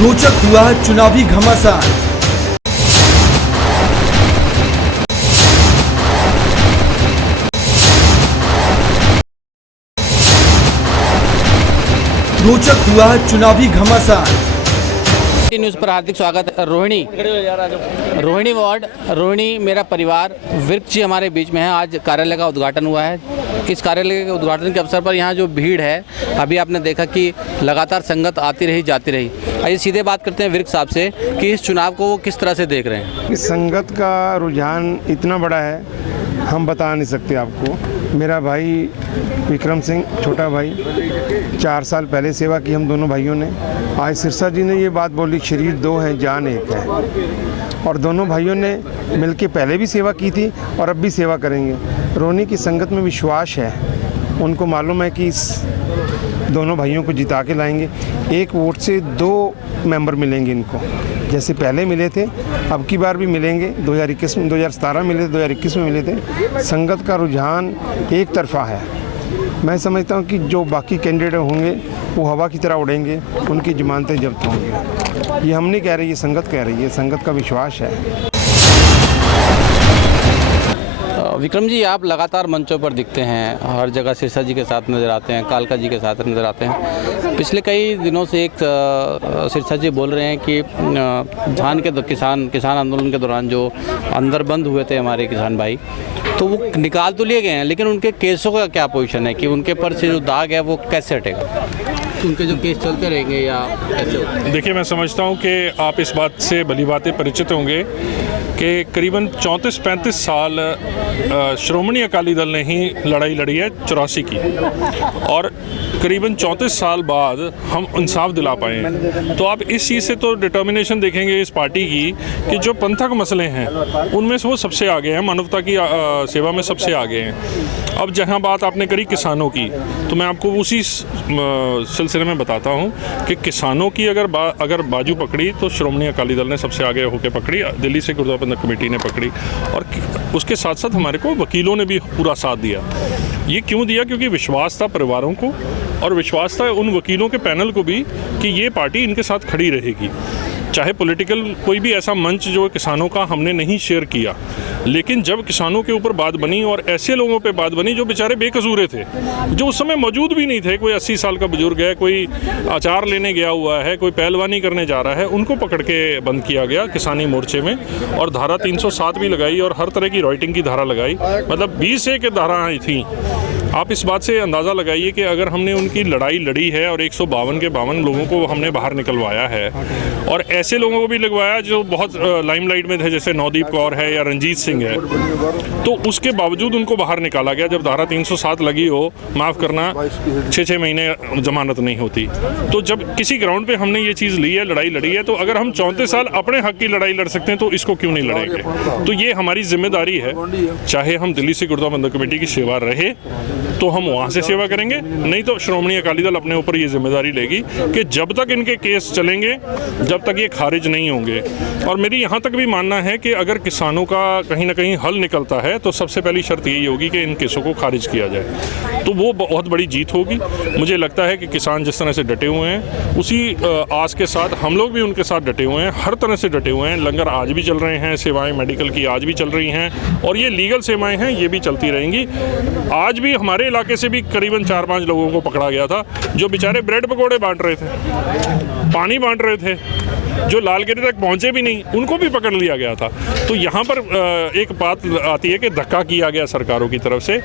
रोचक हुआ चुनावी घमासान। रोचक हुआ चुनावी घमासान। न्यूज़ पर हार्दिक स्वागत है। रोहिणी वार्ड, रोहिणी मेरा परिवार, वृक्ष जी हमारे बीच में है। आज कार्यालय का उद्घाटन हुआ है। इस कार्यालय के उद्घाटन के अवसर पर यहाँ जो भीड़ है, अभी आपने देखा कि लगातार संगत आती रही जाती रही। आइए सीधे बात करते हैं वृक्ष साहब से कि इस चुनाव को वो किस तरह से देख रहे हैं। इस संगत का रुझान इतना बड़ा है, हम बता नहीं सकते आपको। मेरा भाई विक्रम सिंह, छोटा भाई, 4 साल पहले सेवा की हम दोनों भाइयों ने। आज सिरसा जी ने ये बात बोली, शरीर दो हैं जान एक है, और दोनों भाइयों ने मिलके पहले भी सेवा की थी और अब भी सेवा करेंगे। रोहिणी की संगत में विश्वास है, उनको मालूम है कि इस दोनों भाइयों को जिता के लाएंगे। एक वोट से 2 मेंबर मिलेंगे इनको, जैसे पहले मिले थे अब की बार भी मिलेंगे। 2021 में, 2017 मिले थे, 2021 में मिले थे। संगत का रुझान एक तरफा है। मैं समझता हूं कि जो बाकी कैंडिडेट होंगे वो हवा की तरह उड़ेंगे, उनकी जमानतें जब्त होंगी। ये हम नहीं कह रहे, ये संगत कह रही है, संगत का विश्वास है। विक्रम जी, आप लगातार मंचों पर दिखते हैं, हर जगह सिरसा जी के साथ नज़र आते हैं, कालका जी के साथ नज़र आते हैं। पिछले कई दिनों से एक सिरसा जी बोल रहे हैं कि धान के किसान आंदोलन के दौरान जो अंदर बंद हुए थे हमारे किसान भाई, तो वो निकाल तो लिए गए हैं, लेकिन उनके केसों का क्या पोजीशन है कि उनके पर से जो दाग है वो कैसे हटेगा? उनके जो केस चलते रहेंगे या कैसे? देखिए, मैं समझता हूँ कि आप इस बात से भली बातें परिचित होंगे कि करीबन 34-35 साल श्रोमणी अकाली दल ने ही लड़ाई लड़ी है 84 की, और करीबन 34 साल बाद हम इंसाफ दिला पाए हैं। तो आप इस चीज़ से तो डिटर्मिनेशन देखेंगे इस पार्टी की कि जो पंथक मसले हैं उनमें से वो सबसे आगे हैं, मानवता की सेवा में सबसे आगे हैं। अब जहाँ बात आपने करी किसानों की, तो मैं आपको उसी सिलसिले में बताता हूँ कि किसानों की अगर बाजू पकड़ी तो श्रोमणी अकाली दल ने सबसे आगे होकर पकड़ी, दिल्ली से गुरुद्वारा प्रबंधक कमेटी ने पकड़ी, और उसके साथ साथ हमारे को वकीलों ने भी पूरा साथ दिया। ये क्यों दिया? क्योंकि विश्वास था परिवारों को, और विश्वास था उन वकीलों के पैनल को भी कि ये पार्टी इनके साथ खड़ी रहेगी। चाहे पॉलिटिकल कोई भी ऐसा मंच जो किसानों का हमने नहीं शेयर किया, लेकिन जब किसानों के ऊपर बात बनी और ऐसे लोगों पे बात बनी जो बेचारे बेकसूरे थे, जो उस समय मौजूद भी नहीं थे, कोई 80 साल का बुजुर्ग है, कोई अचार लेने गया हुआ है, कोई पहलवानी करने जा रहा है, उनको पकड़ के बंद किया गया किसानी मोर्चे में, और धारा 307 भी लगाई और हर तरह की राइटिंग की धारा लगाई। मतलब 20 एक धाराएँ थी। आप इस बात से अंदाज़ा लगाइए कि अगर हमने उनकी लड़ाई लड़ी है और 152 के 52 लोगों को हमने बाहर निकलवाया है, और ऐसे लोगों को भी लगवाया जो बहुत लाइमलाइट में थे, जैसे नवदीप कौर है या रंजीत सिंह है, तो उसके बावजूद उनको बाहर निकाला गया जब धारा 307 लगी हो। माफ़ करना, 6-6 महीने जमानत नहीं होती। तो जब किसी ग्राउंड पे हमने ये चीज़ ली है, लड़ाई लड़ी है, तो अगर हम 34 साल अपने हक की लड़ाई लड़ सकते हैं तो इसको क्यों नहीं लड़ेंगे? तो ये हमारी जिम्मेदारी है। चाहे हम दिल्ली से गुरुद्वारा प्रबंधक कमेटी की सेवा रहे तो हम वहाँ से सेवा करेंगे, नहीं तो श्रोमणी अकाली दल अपने ऊपर ये जिम्मेदारी लेगी कि जब तक इनके केस चलेंगे, जब तक ये खारिज नहीं होंगे। और मेरी यहाँ तक भी मानना है कि अगर किसानों का कहीं ना कहीं हल निकलता है तो सबसे पहली शर्त यही होगी कि इन केसों को खारिज किया जाए, तो वो बहुत बड़ी जीत होगी। मुझे लगता है कि किसान जिस तरह से डटे हुए हैं, उसी आस के साथ हम लोग भी उनके साथ डटे हुए हैं, हर तरह से डटे हुए हैं। लंगर आज भी चल रहे हैं, सेवाएँ मेडिकल की आज भी चल रही हैं, और ये लीगल सेवाएँ हैं, ये भी चलती रहेंगी। आज भी हमारे इलाके से भी करीबन 4-5 लोगों को पकड़ा गया था जो बेचारे ब्रेड पकौड़े बांट रहे थे, पानी बांट रहे थे, जो लाल किले तक पहुंचे भी नहीं, उनको भी पकड़ लिया गया था। तो यहाँ पर एक बात आती है कि धक्का किया गया सरकारों की तरफ से,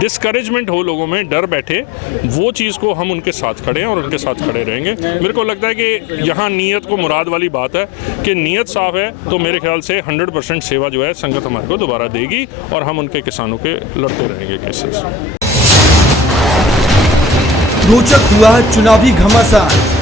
डिस्करेजमेंट हो लोगों में, डर बैठे, वो चीज़ को हम उनके साथ खड़े हैं और उनके साथ खड़े रहेंगे। मेरे को लगता है कि यहाँ नीयत को मुराद वाली बात है कि नीयत साफ है तो मेरे ख्याल से 100% सेवा जो है संगत हमारे को दोबारा देगी, और हम उनके किसानों के लड़ते रहेंगे केसेस। रोचक हुआ चुनावी घमासान।